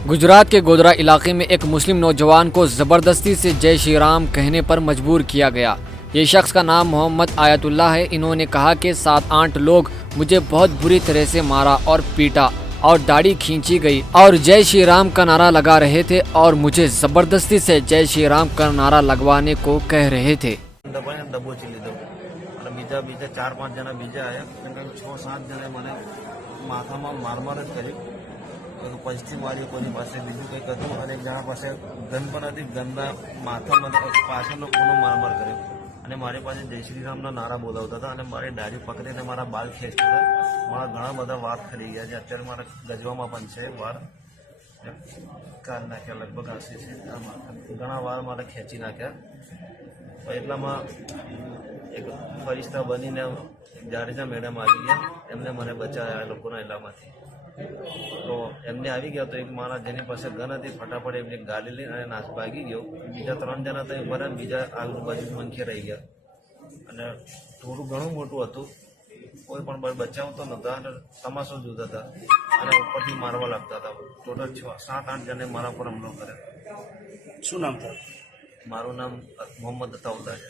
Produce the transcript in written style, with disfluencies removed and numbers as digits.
गुजरात के गोधरा इलाके में एक मुस्लिम नौजवान को ज़बरदस्ती से जय श्री राम कहने पर मजबूर किया गया। ये शख्स का नाम मोहम्मद आयतुल्लाह है। इन्होंने कहा कि 7-8 लोग मुझे बहुत बुरी तरह से मारा और पीटा और दाढ़ी खींची गई और जय श्री राम का नारा लगा रहे थे और मुझे ज़बरदस्ती से जय श्री राम का नारा लगवाने को कह रहे थे। बीजा बीजा 4-5 जना बीजा आया 6-7 जने मैंने माथा में मार ज करी पछी मारी कोई पास बीजू कई करू और एक जना पास गन पण हती गनना माथा में पाछळनो खूनो मार करे मारी पास जय श्री राम ना नारा बोलावता था और मारी डायरी पकड़ी मारा बाल खेंचता था। मारा घणा बधा वार खरी गया अत्यारे मारा गजवामां पण छे वार काढ नाख्या लगभग आशी छे घणा वार मारा खेंची नाख्या એટલામાં એક ફરિશ્તા બનીને જાડેજા મેડમ આવી ગયા એમને મને બચાવ્યા આ લોકોના એલામાંથી તો એમને આવી ગયા તો એક મારા જેની પાસે ગન હતી ફટાફટ એમને ગાડી લઈને અને નાશ ભાગી ગયો બીજા 3 જણા તો બરાબર બીજા આજુબાજુ મંખે રહી ગયા અને થોડું ઘણું મોટું હતું કોઈ પણ બચાવતો નહોતા અને તમાશો જોતા હતા અને ઉપરથી મારવા લાગતા હતા। ટોટલ 7-8 જણે મારા પર હુમલો કર્યો। શું નામ था? મારું નામ મોહમ્મદ અતાઉલ્લાહ છે।